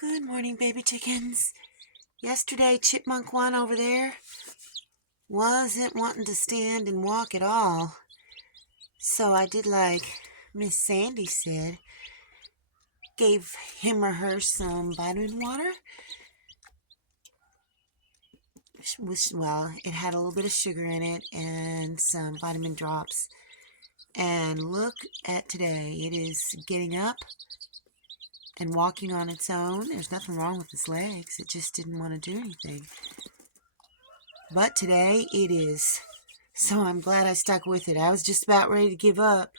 Good morning, baby chickens. Yesterday, Chipmunk one over there wasn't wanting to stand and walk at all. So I did like Miss Sandy said, gave him or her some vitamin water. Well, it had a little bit of sugar in it and some vitamin drops. And look at today. It is getting up and walking on its own. There's nothing wrong with its legs. It just didn't want to do anything. But today it is. So I'm glad I stuck with it. I was just about ready to give up.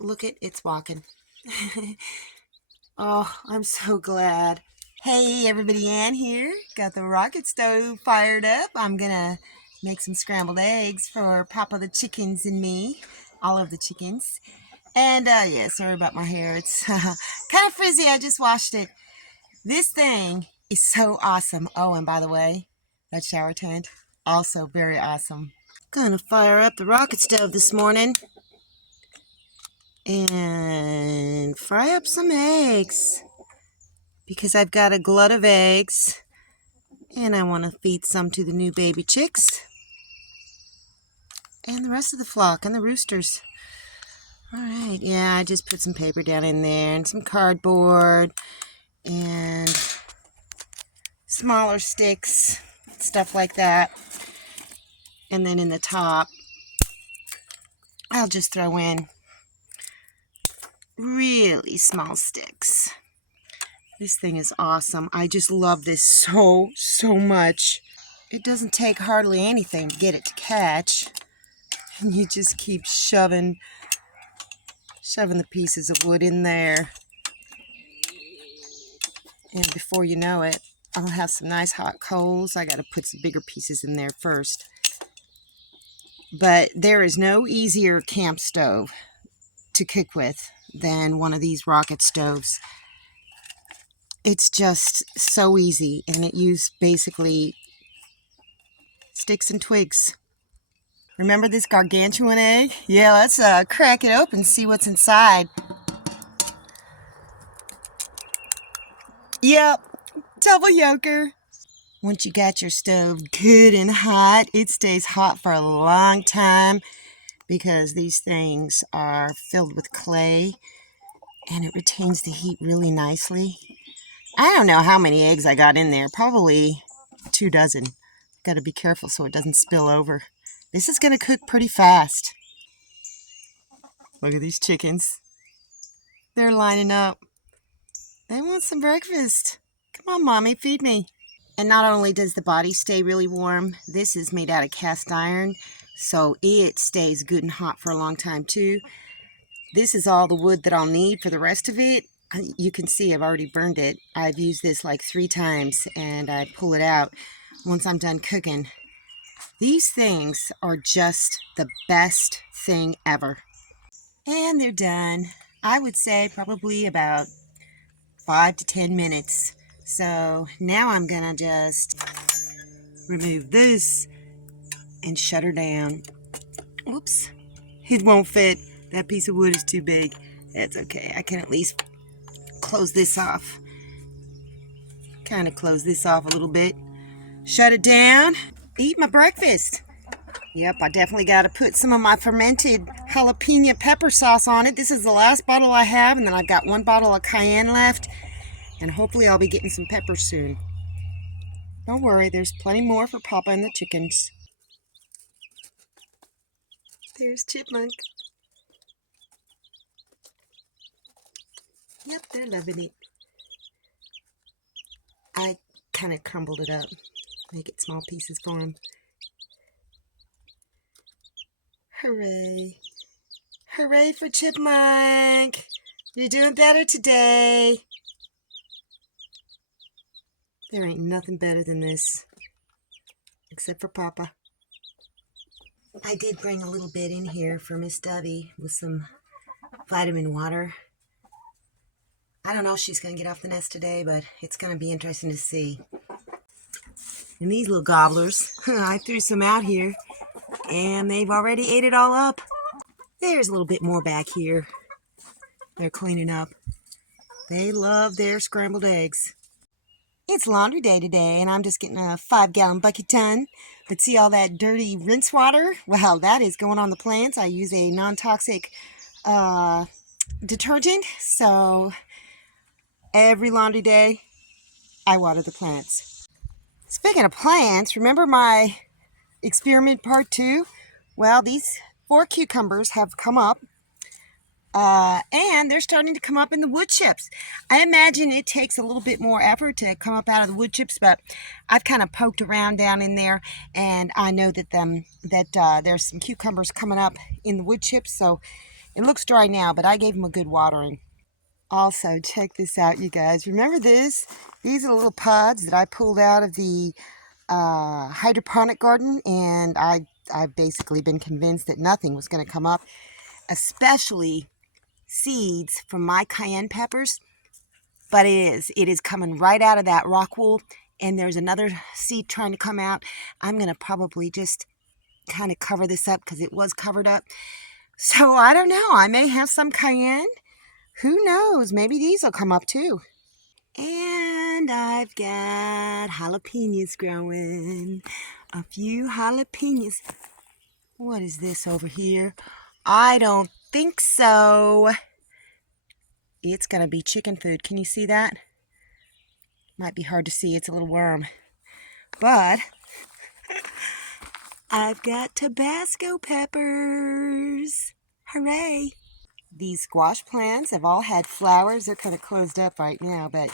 Look at it's walking. Oh, I'm so glad. Hey everybody, Ann here. Got the rocket stove fired up. I'm gonna make some scrambled eggs for Papa the chickens and me. All of the chickens. And yeah, sorry about my hair. It's kind of frizzy. I just washed it. This thing is so awesome. Oh, and by the way, that shower tent, also very awesome. Gonna fire up the rocket stove this morning and fry up some eggs because I've got a glut of eggs and I want to feed some to the new baby chicks and the rest of the flock and the roosters. All right, yeah, I just put some paper down in there and some cardboard and smaller sticks, stuff like that. And then in the top, I'll just throw in really small sticks. This thing is awesome. I just love this so much. It doesn't take hardly anything to get it to catch. And you just keep shoving the pieces of wood in there. And before you know it, I'll have some nice hot coals. I got to put some bigger pieces in there first. But there is no easier camp stove to cook with than one of these rocket stoves. It's just so easy, and it used basically sticks and twigs. Remember this gargantuan egg? Yeah, let's crack it open and see what's inside. Yep, double yoker. Once you got your stove good and hot, it stays hot for a long time because these things are filled with clay and it retains the heat really nicely. I don't know how many eggs I got in there, probably 2 dozen. Got to be careful so it doesn't spill over. This is going to cook pretty fast. Look at these chickens. They're lining up. They want some breakfast. Come on, Mommy, feed me. And not only does the body stay really warm, this is made out of cast iron, so it stays good and hot for a long time too. This is all the wood that I'll need for the rest of it. You can see I've already burned it. I've used this like 3 times and I pull it out once I'm done cooking. These things are just the best thing ever. And they're done. I would say probably about 5 to 10 minutes. So now I'm gonna just remove this and shut her down. Oops, it won't fit. That piece of wood is too big. That's okay. I can at least close this off. Kind of close this off a little bit. Shut it down. Eat my breakfast. Yep, I definitely got to put some of my fermented jalapeno pepper sauce on it. This is the last bottle I have, and then I've got 1 bottle of cayenne left. And hopefully I'll be getting some pepper soon. Don't worry, there's plenty more for Papa and the chickens. There's Chipmunk. Yep, they're loving it. I kind of crumbled it up. Make it small pieces for them. Hooray. Hooray for Chipmunk. You're doing better today. There ain't nothing better than this. Except for Papa. I did bring a little bit in here for Miss Dubby with some vitamin water. I don't know if she's going to get off the nest today, but it's going to be interesting to see. And these little gobblers, I threw some out here, and they've already ate it all up. There's a little bit more back here. They're cleaning up. They love their scrambled eggs. It's laundry day today, and I'm just getting a 5-gallon bucket done. But see all that dirty rinse water? Well, that is going on the plants. I use a non-toxic detergent, so every laundry day I water the plants. Speaking of plants, remember my experiment part 2? Well, these 4 cucumbers have come up. And they're starting to come up in the wood chips. I imagine it takes a little bit more effort to come up out of the wood chips, but I've kind of poked around down in there, and I know that there's some cucumbers coming up in the wood chips, so it looks dry now, but I gave them a good watering. Also, check this out, you guys. Remember this? These are the little pods that I pulled out of the hydroponic garden, and I've basically been convinced that nothing was going to come up, especially seeds from my cayenne peppers, but it is coming right out of that rock wool, and there's another seed trying to come out. I'm gonna probably just kind of cover this up because it was covered up, so I don't know, I may have some cayenne, who knows, maybe these will come up too. And I've got jalapenos growing, a few jalapenos. What is this over here? I don't think so. It's going to be chicken food. Can you see that? Might be hard to see. It's a little worm. But I've got Tabasco peppers. Hooray! These squash plants have all had flowers. They're kind of closed up right now, but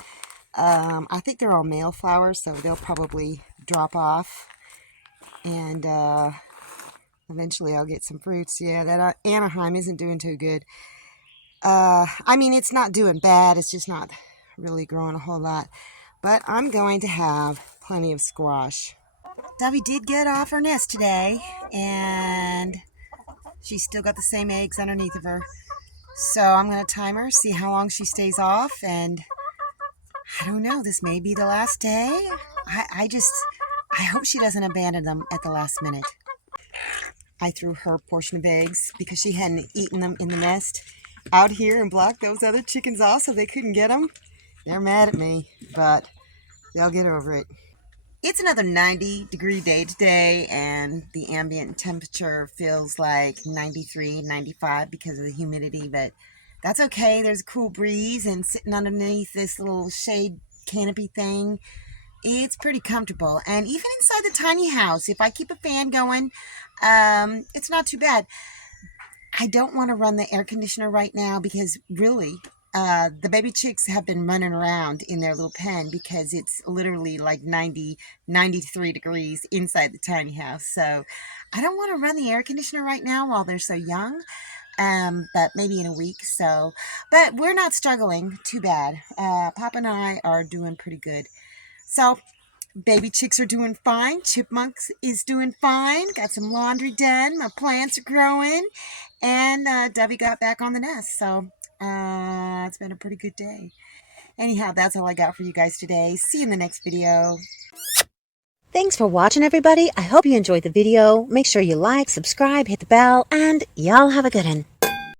I think they're all male flowers, so they'll probably drop off. And eventually I'll get some fruits. Yeah, that Anaheim isn't doing too good. I mean, it's not doing bad. It's just not really growing a whole lot. But I'm going to have plenty of squash. Dovey did get off her nest today, and she's still got the same eggs underneath of her. So I'm going to time her, see how long she stays off, and I don't know, this may be the last day. I hope she doesn't abandon them at the last minute. I threw her portion of eggs because she hadn't eaten them in the nest out here and blocked those other chickens off so they couldn't get them. They're mad at me, but they'll get over it. It's another 90-degree day today, and the ambient temperature feels like 93, 95 because of the humidity, but that's okay. There's a cool breeze, and sitting underneath this little shade canopy thing, it's pretty comfortable. And even inside the tiny house, if I keep a fan going, it's not too bad. I don't want to run the air conditioner right now because really, the baby chicks have been running around in their little pen because it's literally like 93 degrees inside the tiny house. So I don't want to run the air conditioner right now while they're so young, but maybe in a week. So, but we're not struggling too bad. Papa and I are doing pretty good. So baby chicks are doing fine. Chipmunk is doing fine. Got some laundry done. My plants are growing. And Dovey got back on the nest. So it's been a pretty good day. Anyhow, that's all I got for you guys today. See you in the next video. Thanks for watching, everybody. I hope you enjoyed the video. Make sure you like, subscribe, hit the bell, and y'all have a good one.